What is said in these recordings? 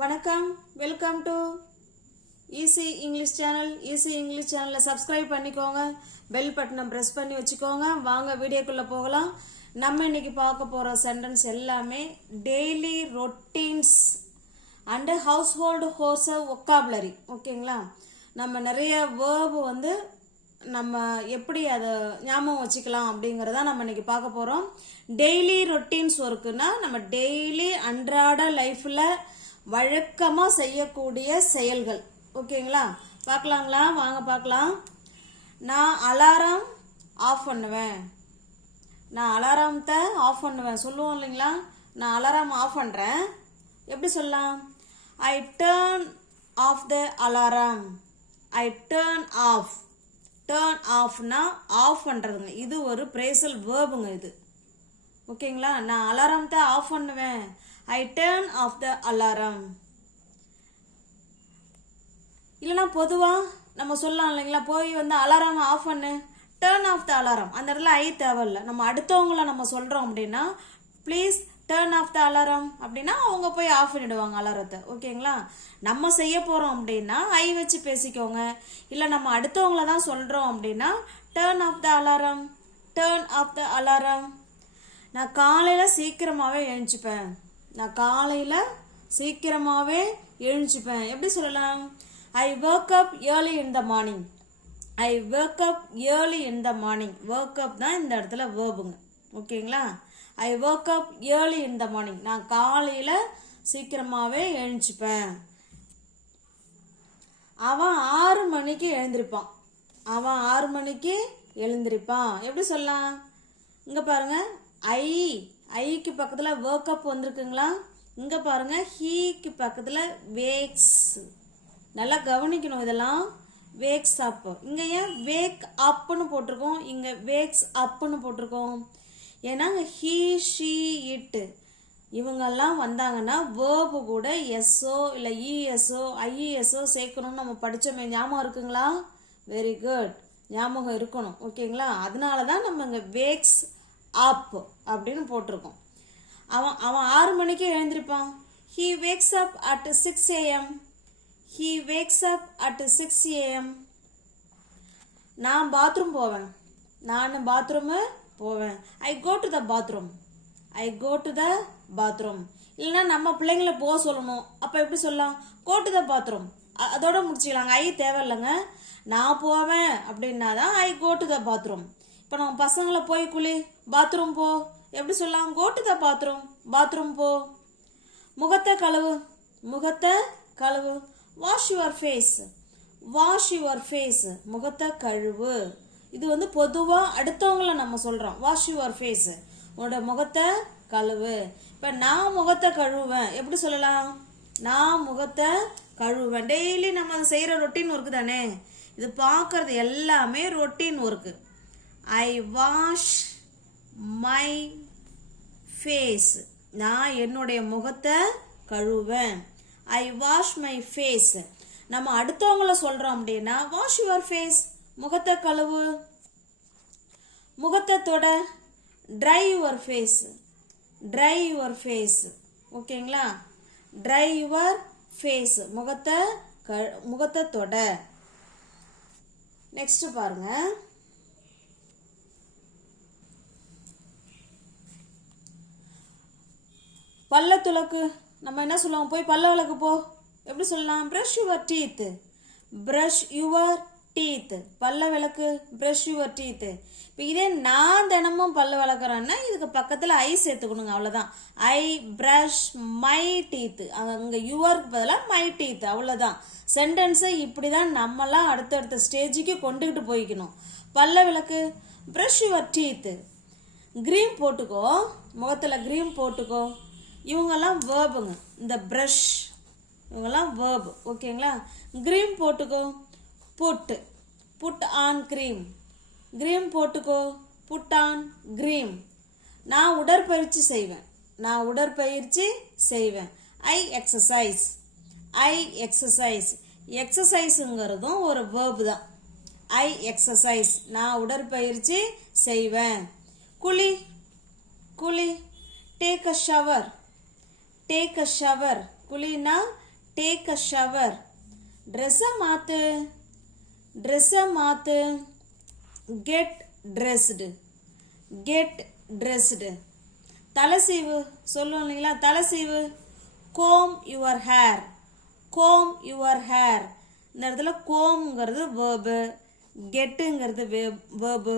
வணக்கம், welcome to easy English channel. Easy English சேனலை subscribe பண்ணிக்கோங்க, பெல் பட்டனை ப்ரெஸ் பண்ணி வச்சுக்கோங்க. வாங்க வீடியோக்குள்ளே போகலாம். நம்ம இன்னைக்கு பார்க்க போகிற சென்டென்ஸ் எல்லாமே daily routines and household chores vocabulary. ஓகேங்களா? நம்ம நிறைய வேர்பு நம்ம எப்படி அதை ஞாபகம் வச்சுக்கலாம் அப்படிங்கிறத நம்ம இன்னைக்கு பார்க்க போகிறோம். டெய்லி ரொட்டீன்ஸ் ஒர்க்குன்னா நம்ம டெய்லி அன்றாட லைஃப்பில் வழக்கமாக செய்யக்கூடிய செயல்கள். ஓகேங்களா? பார்க்கலாங்களா? வாங்க பார்க்கலாம். நான் அலாரம் ஆஃப் பண்ணுவேன். நான் அலாரத்தை ஆஃப் பண்ணுவேன் சொல்லுவோம் இல்லைங்களா? நான் அலாரம் ஆஃப் பண்ணுறேன். எப்படி சொல்லலாம்? I turn off the alarm. I turn off. Turn ஆஃப்னா ஆஃப் பண்ணுறதுங்க. இது ஒரு பிரேசல் வேர்புங்க இது. ஓகேங்களா? நான் அலாரத்தை ஆஃப் பண்ணுவேன். I turn off the alarm. இல்லைனா பொதுவாக நம்ம சொல்லலாம் இல்லைங்களா? போய் அலாரம் ஆஃப் பண்ணு, டர்ன் ஆஃப் த அலாரம். அந்த இடத்துல ஐ தேவையில்லை. நம்ம அடுத்தவங்கள நம்ம சொல்கிறோம் அப்படின்னா please turn off the alarm அப்படின்னா அவங்க போய் ஆஃப் பண்ணிடுவாங்க அலாரத்தை. ஓகேங்களா? நம்ம செய்ய போகிறோம் அப்படின்னா ஐ வச்சு பேசிக்கோங்க. இல்லை நம்ம அடுத்தவங்கள தான் சொல்கிறோம் அப்படின்னா turn off the alarm, turn off the alarm. நான் காலையில் சீக்கிரமாகவே எழுந்துப்பேன். நான் காலையில் சீக்கிரமாகவே எழுந்துப்பேன். எப்படி சொல்லலாம்? ஐ wake up early in the morning. I wake up early in the morning. wake up தான் இந்த இடத்துல வேர்புங்க. ஓகேங்களா? ஐ wake up early in the morning. நான் காலையில் சீக்கிரமாகவே எழுந்துப்பேன். அவன் 6 மணிக்கு எழுந்திருப்பான். அவன் 6 மணிக்கு எழுந்திருப்பான். எப்படி சொல்லலாம்? இங்கே பாருங்க, ஐக்கு பக்கத்தில் wake up வந்திருக்குங்களா? இங்கே பாருங்க, ஹீக்கு பக்கத்தில் வேக்ஸ். நல்லா கவனிக்கணும் இதெல்லாம். வேக்ஸ் அப். இங்கே ஏன் வேக் அப்புன்னு போட்டிருக்கோம், இங்கே வேக்ஸ் அப்புன்னு போட்டிருக்கோம்? ஏன்னா ஹீ ஷீ இட்டு இவங்கெல்லாம் வந்தாங்கன்னா வேர்பு கூட எஸ்ஓ இல்லை இஎஸ்ஓ ஐஇஎஸ்ஓ சேர்க்கணும்னு நம்ம படித்தோமே. ஞாபகம் இருக்குங்களா? வெரி குட், ஞாபகம் இருக்கணும். ஓகேங்களா? அதனால தான் நம்ம இங்கே வேக்ஸ் அப் அப்படின்னு போட்டிருக்கோம். அவன் 6 மணிக்கு எழுந்திருப்பான். He wakes up at 6 AM. He wakes up at 6 AM. நான் பாத்ரூம் போவேன். நான் பாத்ரூமு போவேன். I go to the bathroom. I go to the bathroom. இல்லைன்னா நம்ம பிள்ளைங்களை போக சொல்லணும். அப்போ எப்படி சொல்லலாம்? go to the bathroom. அதோட முடிச்சுக்கலாங்க. ஐ தேவையில்லைங்க. நான் போவேன் அப்படின்னா தான் I go to the bathroom. இப்போ நம்ம பசங்களை போய் குளி, பாத்ரூம் போ, எப்படி சொல்லலாம்? go to the bathroom. Bathroom போ. முகத்தை கழுவு. முகத்தை கழுவு. Wash your face. Wash your face. முகத்தை கழுவு. இது பொதுவாக அடுத்தவங்கள நம்ம சொல்கிறோம். Wash your face. உன்னோட முகத்தை கழுவு. இப்போ நான் முகத்தை கழுவுவேன். எப்படி சொல்லலாம்? நான் முகத்தை கழுவுவேன். டெய்லி நம்ம அதை செய்கிற ரொட்டீன் ஒர்க்கு தானே. இது பார்க்கறது எல்லாமே routine work. I wash my face. நான் என்னுடைய முகத்தை கழுவேன். I wash my face. நம்ம அடுத்தவங்கள சொல்கிறோம் அப்படின்னா வாஷ் யுவர் ஃபேஸ். முகத்தை கழுவு. முகத்தை தொட. Dry your face. Dry your face. ஓகேங்களா? Dry your face. முகத்தை தொட. நெக்ஸ்ட் பாருங்க. பல்ல துலக்கு. நம்ம என்ன சொல்லுவோம்? போய் பல்ல விளக்கு போ. எப்படி சொல்லலாம்? Brush your teeth. Brush your teeth. பல்ல விளக்கு. Brush your teeth. இப்போ இதே நான் தினமும் பல்ல விளக்குறேன்னா இதுக்கு பக்கத்தில் ஐ சேர்த்துக்கணுங்க. அவ்வளோதான். ஐ ப்ரஷ் மை டீத். அங்கே யுவருக்கு பதிலாக மை டீத். அவ்வளோதான். சென்டென்ஸை இப்படி தான் நம்மலாம் அடுத்தடுத்த ஸ்டேஜுக்கு கொண்டுகிட்டு போய்க்கணும். பல்ல விளக்கு. Brush your teeth. க்ரீம் போட்டுக்கோ. முகத்தில் க்ரீம் போட்டுக்கோ. இவங்கெல்லாம் வேர்புங்க. இந்த ப்ரஷ் இவங்கெல்லாம் வேர்பு. ஓகேங்களா? க்ரீம் போட்டுக்கோ. Put. Put on cream. Cream போட்டுக்கோ. Put on cream. நான் உடற்பயிற்சி செய்வேன். நான் உடற்பயிற்சி செய்வேன். ஐ எக்ஸசைஸ். ஐ எக்ஸசைஸ். எக்ஸசைஸுங்கிறதும் ஒரு வேர்பு தான். I exercise. நான் உடற்பயிற்சி செய்வேன். குளி. குளி. Take a shower. Take a shower. குளினா டேக் அ ஷவர். ட்ரெஸ்ஸை மாற்று, ட்ரெஸ்ஸை மாற்று. Get dressed, get dressed. தலை சீவு சொல்லுவோம் இல்லைங்களா, தலை சீவு. Comb your hair, comb your hair. இந்த இடத்துல கோம்ங்கிறது வேர்பு, கெட்டுங்கிறது வேர்பு,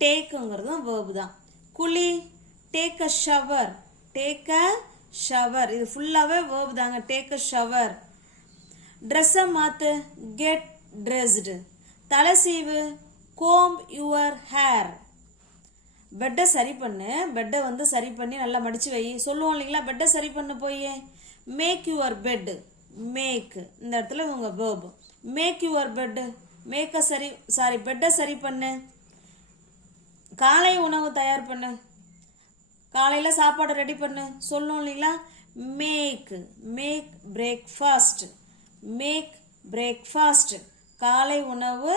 டேக்குங்கிறதும் வேர்பு தான். குளி, take a shower, take a shower. இது ஃபுல்லாகவே வேர்பு தாங்க, டேக் அ ஷவர். ட்ரெஸ்ஸை மாற்று, கெட் ட்ரெஸ்டு. தலை சீவு, கோம் யுவர் ஹேர். பெட்டை சரி பண்ணு, பெட்டை வந்து சரி பண்ணி நல்லா மடிச்சு வை சொல்லுவோம் இல்லைங்களா, பெட்டை சரி பண்ணு போய். மேக் யுவர் பெட், மேக் இந்த இடத்துல இவங்க வேர்பு. மேக் யுவர் பெட், மேக்க பெட்டை சரி பண்ணு. காலை உணவு தயார் பண்ணு, காலையில் சாப்பாடு ரெடி பண்ணு சொல்லுவோம் இல்லைங்களா. Make, make breakfast, make breakfast. காலை உணவு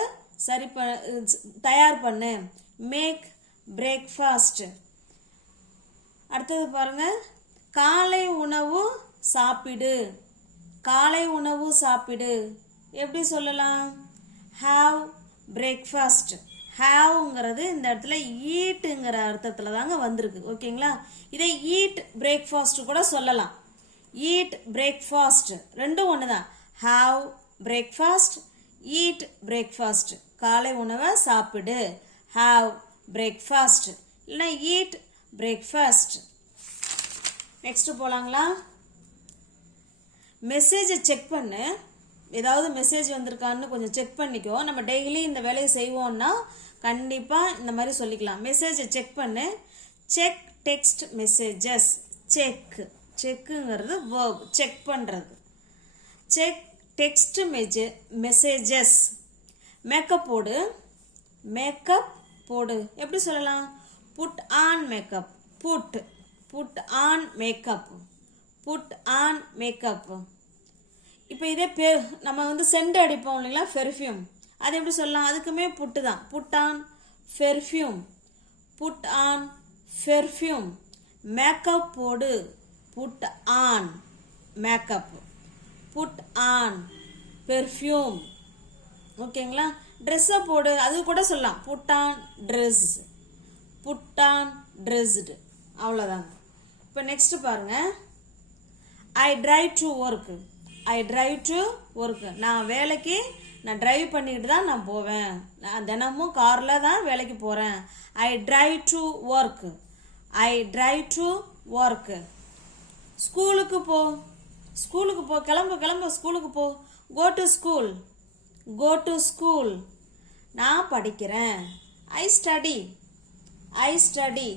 தயார் பண்ணு, மேக் பிரேக்ஃபாஸ்ட். அடுத்தது பாருங்க, காலை உணவு சாப்பிடு, காலை உணவு சாப்பிடு. எப்படி சொல்லலாம், ஹாவ் பிரேக்ஃபாஸ்ட். ஹாவ்ங்கிறது இந்த இடத்துல ஈட்டுங்கிற அர்த்தத்தில் தாங்க வந்திருக்கு, ஓகேங்களா. இதை ஈட் பிரேக்ஃபாஸ்ட் கூட சொல்லலாம். ஈட் பிரேக்ஃபாஸ்ட் ரெண்டும் ஒன்று தான். Have breakfast, eat breakfast. காலை உணவை சாப்பிடு, ஹாவ் பிரேக்ஃபாஸ்ட் இல்லைன்னா ஈட் பிரேக்ஃபாஸ்ட். நெக்ஸ்ட் போலாங்களா. மெசேஜை செக் பண்ணு, ஏதாவது மெசேஜ் வந்திருக்கான்னு கொஞ்சம் செக் பண்ணிக்கோ. நம்ம டெய்லி இந்த வேலையை செய்வோம்னா கண்டிப்பாக இந்த மாதிரி சொல்லிக்கலாம். மெசேஜை செக் பண்ணு. Check text messages. செக், செக்குங்கிறது வேர்ப், செக் பண்ணுறது. Check text messages. மேக்கப் போடு, மேக்கப் போடு. எப்படி சொல்லலாம், put on makeup, put, put on makeup, put on makeup. இப்போ இதே நம்ம வந்து சென்ட் அடிப்போம் இல்லைங்களா, பெர்ஃப்யூம். அது எப்படி சொல்லலாம், அதுக்குமே புட்டு தான். Put on perfume, put on perfume. Makeup போடு, put on makeup, put on perfume. ஓகேங்களா. ட்ரெஸ்ஸை போடு, அது கூட சொல்லலாம், put on dress, put on dressed. அவ்வளோதாங்க. இப்போ நெக்ஸ்ட் பாருங்க, I drive to work, I drive to work. நான் வேலைக்கு நான் டிரைவ் பண்ணிட்டு தான் நான் போவேன், நான் தினமும் காரில் தான் வேலைக்கு போகிறேன். I drive to work, I drive to work. ஸ்கூலுக்கு போ, ஸ்கூலுக்கு போ, கிளம்பு கிளம்பு ஸ்கூலுக்கு போ. Go to school, go to school. நான் படிக்கிறேன், ஐ ஸ்டடி, ஐ ஸ்டடி.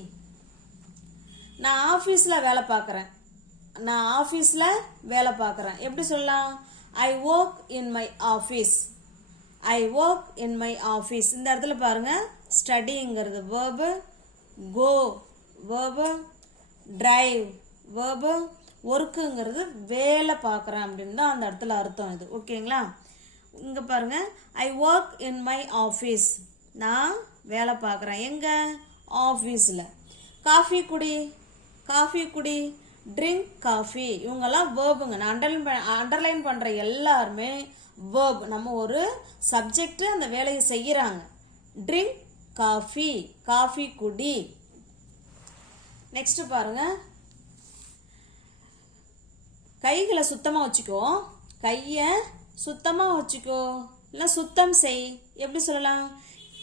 நான் ஆஃபீஸில் வேலை பார்க்குறேன், நான் ஆஃபீஸில் வேலை பார்க்குறேன். எப்படி சொல்லலாம், I work in my office, I work in my office. இந்த இடத்துல பாருங்கள், ஸ்டடிங்கிறது வேர்பு, கோ வேர்பு, டிரைவ் வேர்பு, ஒர்க்குங்கிறது வேலை பார்க்குறேன் அப்படின்னு தான் அந்த இடத்துல அர்த்தம் இது, ஓகேங்களா. இங்கே பாருங்கள், I work in my office, நான் வேலை பார்க்குறேன் எங்கே, ஆஃபீஸில். காஃபி குடி, காஃபி குடி, ட்ரிங்க் காஃபி. இவங்கெல்லாம் வேர்புங்க. நான் அண்டர்லைன் பண்ணுற எல்லாருமே வேர்ப். நம்ம ஒரு சப்ஜெக்ட் அந்த வேலையை செய்கிறாங்க. ட்ரிங்க் காஃபி, காஃபி குடி. நெக்ஸ்ட் பாருங்க, கைகளை சுத்தமாக வச்சுக்கோ, கையை சுத்தமாக வச்சுக்கோ, இல்லை சுத்தம் செய். எப்படி சொல்லலாம்,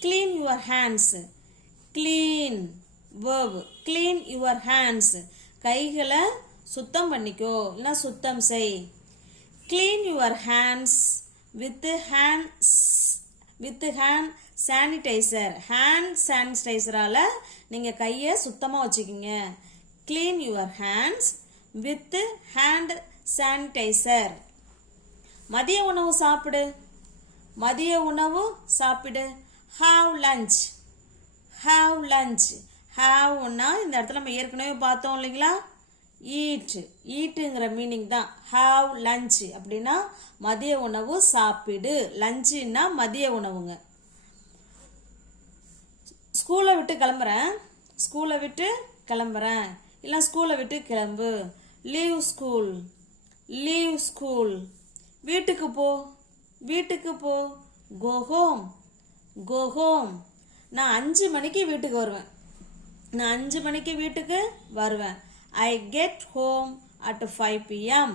clean your hands, clean verb, clean your hands. கைகளை சுத்தம் பண்ணிக்கோ, இல்லைனா சுத்தம் செய். Clean your hands with hand sanitizer. Hand சானிடைசரால் நீங்கள் கையை சுத்தமாக வச்சுக்கிங்க. Clean your hands with hand sanitizer. மதிய உணவு சாப்பிடு, மதிய உணவு சாப்பிடு. Have lunch, have lunch. ஹாவ்னா இந்த இடத்துல நம்ம ஏற்கனவே பார்த்தோம் இல்லைங்களா, ஈட், ஈட்டுங்கிற மீனிங் தான். ஹாவ் லஞ்ச் அப்படின்னா மதிய உணவு சாப்பிடு. லஞ்சுன்னா மதிய உணவுங்க. ஸ்கூலை விட்டு கிளம்புறேன், ஸ்கூலை விட்டு கிளம்புறேன், இல்லை ஸ்கூலை விட்டு கிளம்பு. Leave school, leave school. வீட்டுக்கு போ, வீட்டுக்கு போ. Go home, go home. நான் 5 மணிக்கு வீட்டுக்கு வருவேன். நான் 5 மணிக்கு வீட்டுக்கு வருவேன். I get home at 5 p.m.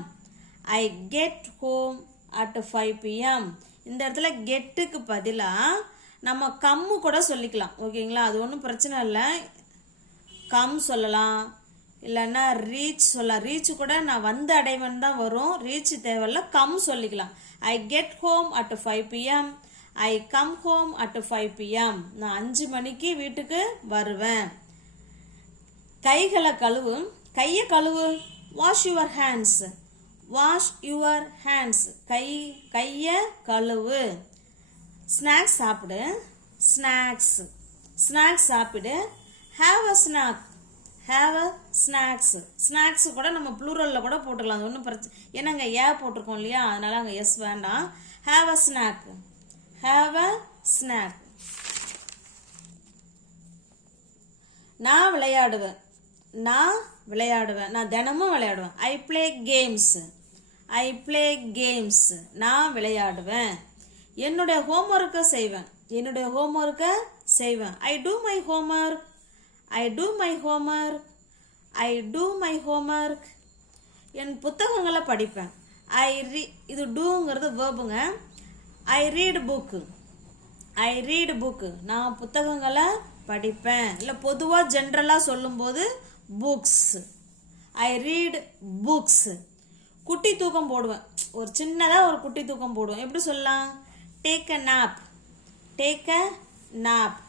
I get home at 5 p.m. இந்த இடத்துல கெட்டுக்கு பதிலாக நம்ம கம்மு கூட சொல்லிக்கலாம். ஓகேங்களா, அது ஒன்றும் பிரச்சனை இல்லை. கம் சொல்லலாம், இல்லைன்னா ரீச் சொல்லலாம். ரீச் கூட நான் வந்து அடைவன் தான் வரும், ரீச் தேவையில்ல, கம் சொல்லிக்கலாம். I get home at 5 p.m. I come home at 5 p.m. நான் 5 மணிக்கு வீட்டுக்கு வருவேன். கைகளை கழுவு, கையை கழுவு. Wash your hands, wash your hands. கையை கழுவு. ஸ்நாக்ஸ் சாப்பிடு, ஸ்நாக்ஸ், ஸ்நாக்ஸ் சாப்பிடு. Have a snack, have a snacks. Snacks கூட நம்ம ப்ளூரலில் கூட போட்டுக்கலாம், அது ஒன்றும் பிரச்சனை. ஏன்னா அங்கே ஏ போட்டிருக்கோம் இல்லையா, அதனால் அங்கே எஸ் வேண்டாம். Have a snack, have a snack. நான் விளையாடுவேன், நான் விளையாடுவேன், நான் தினமும் விளையாடுவேன். I play games, I play games. நான் விளையாடுவேன். என்னுடைய ஹோம்ஒர்க்கை செய்வேன், என்னுடைய ஹோம்ஒர்க்கை செய்வேன். I do my homework, I do my homework, I do my homework. என் புத்தகங்களை படிப்பேன். இது டூங்கிறது வேர்புங்க. I read book, I read book. நான் புத்தகங்களை படிப்பேன். இல்லை பொதுவாக ஜென்ரலாக சொல்லும்போது புக்ஸ், ஐ ரீட் புக்ஸ். குட்டி தூக்கம் போடுவேன், ஒரு சின்னதாக ஒரு குட்டி தூக்கம் போடுவேன். எப்படி சொல்லலாம்? Take a nap, take a nap.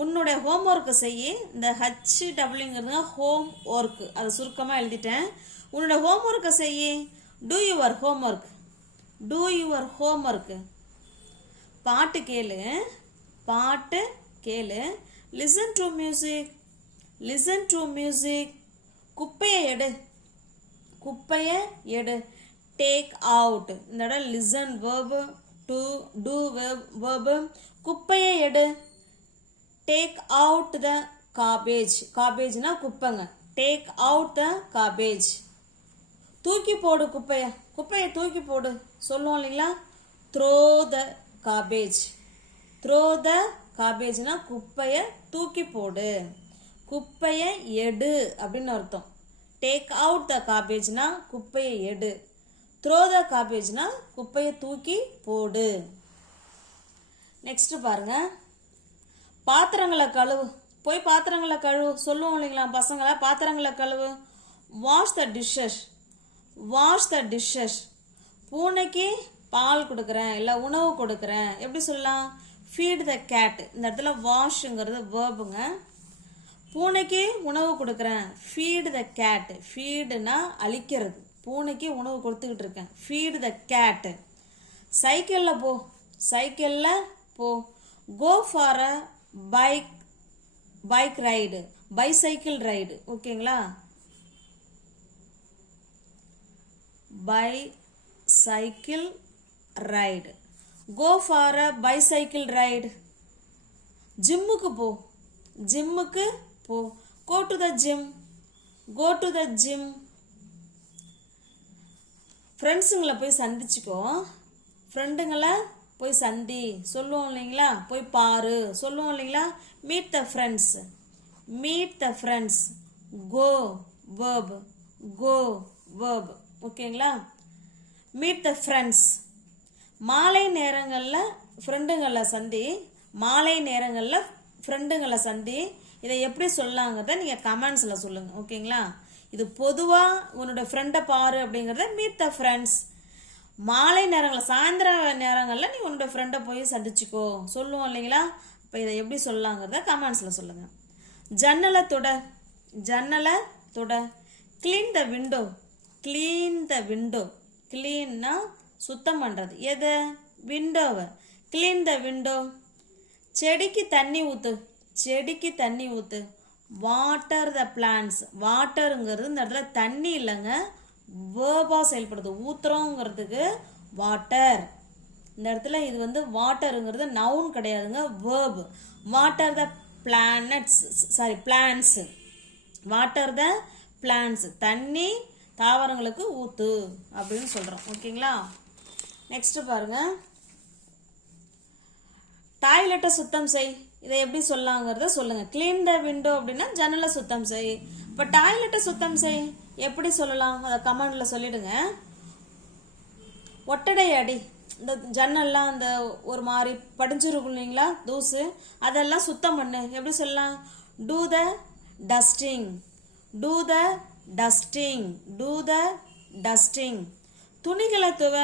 உன்னுடைய ஹோம்ஒர்க்கு செய்ய. இந்த HWங்கிறது ஹோம் ஒர்க்கு, அதை சுருக்கமாக எழுதிட்டேன். உன்னுடைய ஹோம்ஒர்க்கை செய்ய. Do your homework, do your homework. பாட்டு கேளு, பாட்டு கேளு. Listen to music, listen to music. குப்பையை எடு, குப்பையை எடு. டேக் அவுட், இந்த இடம் listen verb, to do verb. குப்பையை எடு. டேக் அவுட் த காபேஜ், காபேஜ்னா குப்பைங்க. Take out the garbage. தூக்கி போடு குப்பையை, குப்பையை தூக்கி போடு சொல்லுவோம் இல்லைங்களா? Throw the garbage, throw the காபேஜ்னா குப்பையை தூக்கி போடு. குப்பையை எடு அப்படின்னு அர்த்தம். டேக் அவுட் த காபேஜ்னா குப்பையை எடு. த்ரோ த காபேஜ்னா குப்பையை தூக்கி போடு. நெக்ஸ்ட் பாருங்க, பாத்திரங்களை கழுவு. போய் பாத்திரங்களை கழுவு சொல்லுவோம் இல்லைங்களா பசங்களை? பாத்திரங்களை கழுவு. வாஷ் த டிஷ்ஷஸ், வாஷ் த டிஷ்ஷஸ். பூனைக்கு பால் கொடுக்குறேன், இல்லை உணவு கொடுக்குறேன். எப்படி சொல்லலாம்? Feet the gate. இந்த இடத்துல வாஷ்ங்கிறது வேர்புங்க. பூனைக்கு உணவு கொடுக்குறேன். Feet the gate. ஃபீடுனா அழிக்கிறது. பூனைக்கு உணவு கொடுத்துக்கிட்டு இருக்கேன். Feed the cat. சைக்கிளில் போ, சைக்கிளில் போ. Go for a bike, bike ride, bicycle ride. ஓகேங்களா? Bicycle ride. Go for a bicycle ride. ஜிம்முக்கு போ, ஜிம்முக்கு போ. Go to the gym, go to the gym. ஃப்ரெண்ட்ஸுங்களை போய் சந்திச்சுக்கோ, ஃப்ரெண்டுங்களை போய் சந்தி சொல்லுவோம் இல்லைங்களா? போய் பாரு சொல்லுவோம் இல்லைங்களா? Meet the friends, meet the friends. Go verb, go verb. ஓகேங்களா? Meet the friends. மாலை நேரங்களில் ஃப்ரெண்டுங்களை சந்தி, மாலை நேரங்களில் ஃப்ரெண்டுங்களை சந்தி. இதை எப்படி சொல்லாங்கிறத நீங்கள் கமெண்ட்ஸில் சொல்லுங்கள். ஓகேங்களா? இது பொதுவாக உன்னோட ஃப்ரெண்டை பாரு அப்படிங்கிறத மீட் த ஃப்ரெண்ட்ஸ். மாலை நேரங்களில், சாயந்தர நேரங்களில் நீ உன்னோட ஃப்ரெண்டை போய் சந்திச்சுக்கோ சொல்லுவோம் இல்லைங்களா? இப்போ இதை எப்படி சொல்லலாங்கிறத கமெண்ட்ஸில் சொல்லுங்கள். ஜன்னலை தொட, ஜன்னலை தொட. Clean the window, clean the window. க்ளீன்னா சுத்தம் பண்ணுறது. எது? விண்டோவை. Clean the window. செடிக்கு தண்ணி ஊற்று, செடிக்கு தண்ணி ஊற்று. Water the plans. வாட்டருங்கிறது இந்த இடத்துல தண்ணி இல்லைங்க, வேர்பாக செயல்படுது. ஊத்துறோங்கிறதுக்கு வாட்டர். இந்த இடத்துல இது வந்து வாட்டருங்கிறது நவுன் கிடையாதுங்க, verb. Water the planets, sorry plants. Water the plants. தண்ணி தாவரங்களுக்கு ஊத்து அப்படின்னு சொல்கிறோம். ஓகேங்களா? நெக்ஸ்ட் பாருங்க, டாய்லெட்டை சுத்தம் செய். இதை எப்படி சொல்லலாங்கிறத சொல்லுங்க. கிளீன் த விண்டோ அப்படின்னா ஜன்னலை சுத்தம் செய். இப்போ டாய்லெட்டை சுத்தம் செய் எப்படி சொல்லலாம், அதை கமெண்ட்ல சொல்லிடுங்க. ஒட்டடை அடி. இந்த ஜன்னல்லாம் அந்த ஒரு மாதிரி படிஞ்சிருக்கும் இல்லைங்களா தூசு, அதெல்லாம் சுத்தம் பண்ணு. எப்படி சொல்லலாம்? டூ த டஸ்டிங், டூ த டஸ்டிங், டூ த டஸ்டிங். துணிகளை துவ.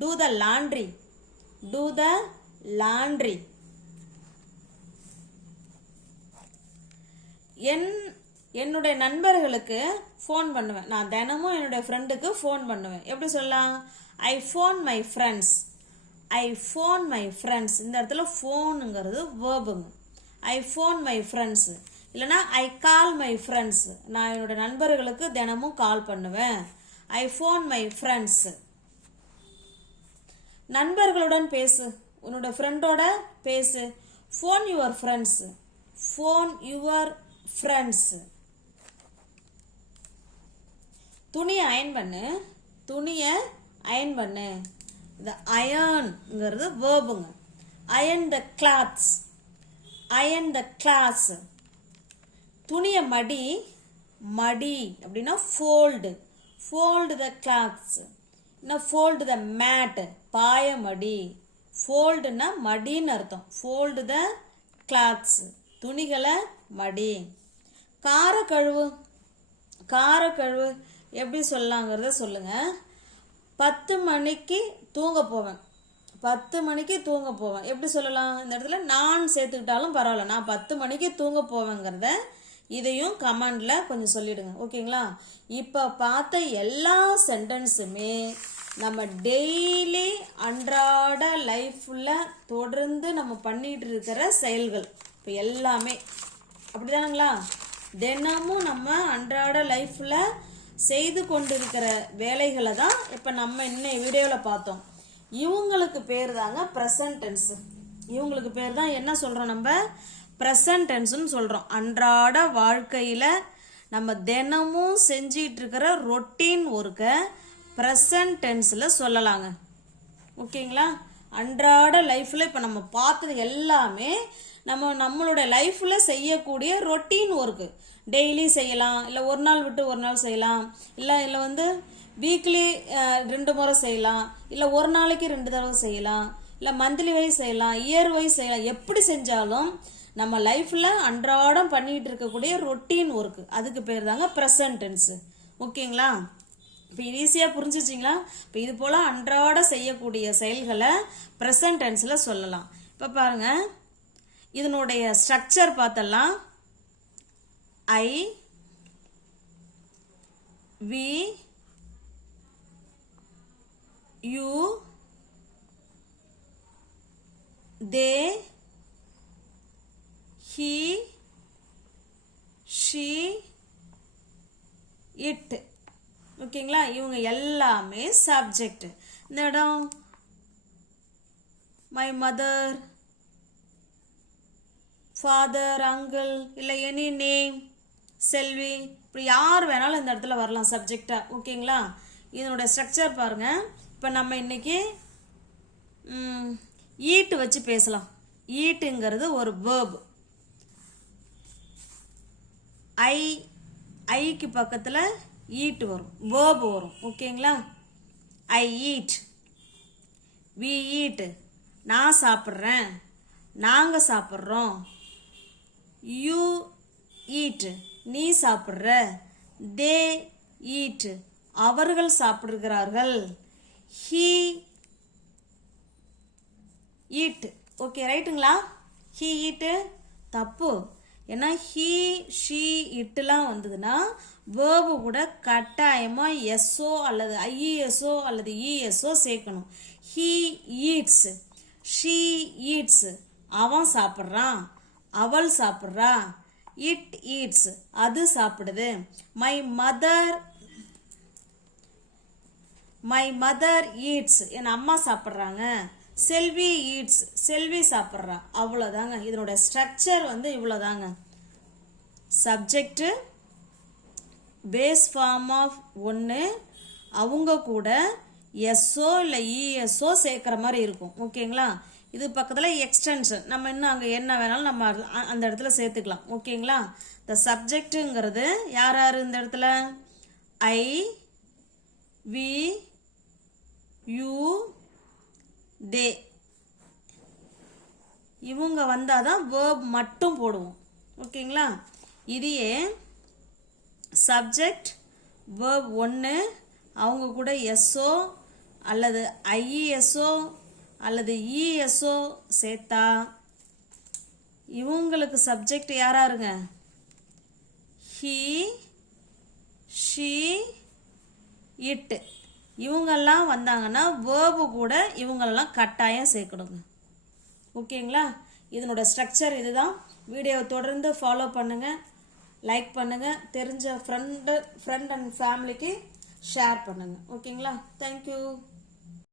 டூ த லாண்ட்ரி, டூ த லாண்ட்ரி. என்னுடைய நண்பர்களுக்கு ஃபோன் பண்ணுவேன். நான் தினமும் என்னுடைய ஃப்ரெண்டுக்கு ஃபோன் பண்ணுவேன். எப்படி சொல்லலாம்? I phone my friends, I phone my friends. இந்த இடத்துல ஃபோனுங்கிறது வேர்புங்க. I phone my friends. இல்லைனா ஐ கால் மை ஃப்ரெண்ட்ஸ். நான் என்னோட நண்பர்களுக்கு தினமும் கால் பண்ணுவேன். I phone my friends. நண்பர்களுடன் பேசு. உன்னோட ஃப்ரெண்டோட பேசு. Phone your friends, phone your friends. துணியை அயன் பண்ணு, துணியை அயன் பண்ணு. இந்த அயன்ங்கிறது வேர்புங்க. Iron the clothes, iron the clothes. துணியை மடி, மடி அப்படின்னா ஃபோல்டு, ஃபோல்டு த கிளாத்ஸ். இன்னும் ஃபோல்டு த மேட், பாய மடி. ஃபோல்டுனா மடின்னு அர்த்தம். ஃபோல்டு த கிளாத்ஸ், துணிகளை மடி. கார கழுவு, கார கழுவு எப்படி சொல்லலாங்கிறத சொல்லுங்க. 10 மணிக்கு தூங்க போவேன், 10 மணிக்கு தூங்க போவேன். எப்படி சொல்லலாம்? இந்த இடத்துல நான் சேர்த்துக்கிட்டாலும் பரவாயில்ல. நான் 10 மணிக்கு தூங்க போவேங்கிறத இதையும் கமெண்ட்ல கொஞ்சம் சொல்லிடுங்க. ஓகேங்களா? இப்போ பார்த்த எல்லா சென்டென்ஸுமே நம்ம டெய்லி அன்றாட லைஃப்ல தொடர்ந்து நம்ம பண்ணிட்டு இருக்கிற செயல்கள். இப்போ எல்லாமே அப்படிதானுங்களா? தினமும் நம்ம அன்றாட லைஃப்ல செய்து கொண்டிருக்கிற வேலைகளை தான் இப்போ நம்ம இன்னைய வீடியோவில் பார்த்தோம். இவங்களுக்கு பேர் தாங்க ப்ரெசன்ட் டென்ஸ். இவங்களுக்கு பேர் தான் என்ன சொல்கிறோம்? நம்ம ப்ரெசன்ட் டென்ஸ்னு சொல்கிறோம். அன்றாட வாழ்க்கையில் நம்ம தினமும் செஞ்சிட்டு இருக்கிற ரொட்டீன் ஒர்க்கை ப்ரெசன்ட் டென்ஸில் சொல்லலாங்க. ஓகேங்களா? அன்றாட லைஃப்பில் இப்போ நம்ம பார்த்தது எல்லாமே நம்மளோட லைஃப்பில் செய்யக்கூடிய ரொட்டீன் ஒர்க்கு. டெய்லி செய்யலாம், இல்லை ஒரு நாள் விட்டு ஒரு நாள் செய்யலாம், இல்லை வந்து வீக்லி 2 முறை செய்யலாம், இல்லை ஒரு நாளைக்கு 2 தடவை செய்யலாம், இல்லை மந்த்லி வைஸ் செய்யலாம், இயர் வைஸ் செய்யலாம். எப்படி செஞ்சாலும் நம்ம லைஃப்பில் அன்றாடம் பண்ணிகிட்டு இருக்கக்கூடிய ரொட்டீன் ஒர்க்கு, அதுக்கு பேர் தாங்க ப்ரெசன்ட் டென்ஸு. ஓகேங்களா? இப்போ ஈஸியாக புரிஞ்சிச்சிங்களா? இப்போ இது போல் அன்றாட செய்யக்கூடிய செயல்களை ப்ரெசன்ட் டென்ஸில் சொல்லலாம். இப்போ பாருங்கள், இதனுடைய ஸ்ட்ரக்சர் பார்த்தலாம். I, we, you, they, he, she, it. ஓகேங்களா? இவங்க எல்லாமே சப்ஜெக்ட். இந்த இடம் மை மதர், ஃபாதர், அங்கிள், இல்லை எனி நேம், செல்வி, இப்படி யார் வேணாலும் இந்த இடத்துல வரலாம் சப்ஜெக்டா. ஓகேங்களா? இதனோட ஸ்ட்ரக்சர் பாருங்க. இப்போ நம்ம இன்னைக்கு ஈட்டு வச்சு பேசலாம். ஈட்டுங்கிறது ஒரு வேர்ப். ஐக்கு பக்கத்தில் ஈட் வரும், வேர்ப் வரும். ஓகேங்களா? ஐ ஈட், வி ஈட், நான் சாப்பிட்றேன், நாங்கள் சாப்பிட்றோம். யூ ஈட், நீ சாப்பிட்ற. தே ஈட், அவர்கள் சாப்பிடுகிறார்கள். He eat. ஓகே, ரைட்டுங்களா? ஹீ ஈட்டு தப்பு. ஏன்னா ஹீ, ஷீ, இட்டுலாம் வந்ததுன்னா வேர்பு கூட கட்டாயமாக எஸ்ஓ அல்லது ஐஇஎஸ்ஓ அல்லது இஎஸ்ஓ சேர்க்கணும். ஹீ ஈட்ஸ், ஷீ ஈட்ஸ், அவன் சாப்பிட்றான், அவள் சாப்பிட்றா. இட் ஈட்ஸ், அது சாப்பிடுது. மை மதர் ஈட்ஸ், என் அம்மா சாப்பிட்றாங்க. செல்வி ஈட்ஸ், செல்வி சாப்பிட்றா. அவ்வளோதாங்க. இதனோட ஸ்ட்ரக்சர் வந்து இவ்வளோதாங்க. சப்ஜெக்ட், பேஸ் ஃபார்ம் ஆஃப் ஒன்று அவங்க கூட எஸ்ஓ இல்லை இஎஸ்ஓ சேர்க்குற மாதிரி இருக்கும். ஓகேங்களா? இது பக்கத்தில் எக்ஸ்டென்ஷன், நம்ம இன்னும் அங்கே என்ன வேணாலும் நம்ம அந்த இடத்துல சேர்த்துக்கலாம். ஓகேங்களா? த சப்ஜெக்ட்டுங்கிறது யார் யார் இந்த இடத்துல? ஐ, வி, யூ, தே இவங்க வந்தால் தான் வேர்ப் மட்டும் போடுவோம். ஓகேங்களா? இதையே சப்ஜெக்ட் வேர்ப் ஒன்று அவங்க கூட எஸ்ஓ அல்லது ஐஇஎஸ்ஓ அல்லது இஎஸ்ஓ சேர்த்தா இவங்களுக்கு சப்ஜெக்ட் யாராருங்க? ஹீ, ஷீ, இட் இவங்கெல்லாம் வந்தாங்கன்னா வேர்பு கூட இவங்களெல்லாம் கட்டாயம் சேர்க்கணுங்க. ஓகேங்களா? இதனோட ஸ்ட்ரக்சர் இதுதான். வீடியோவை தொடர்ந்து ஃபாலோ பண்ணுங்கள், லைக் பண்ணுங்கள், தெரிஞ்ச ஃப்ரெண்ட் அண்ட் ஃபேமிலிக்கு ஷேர் பண்ணுங்கள். ஓகேங்களா? தேங்க்யூ.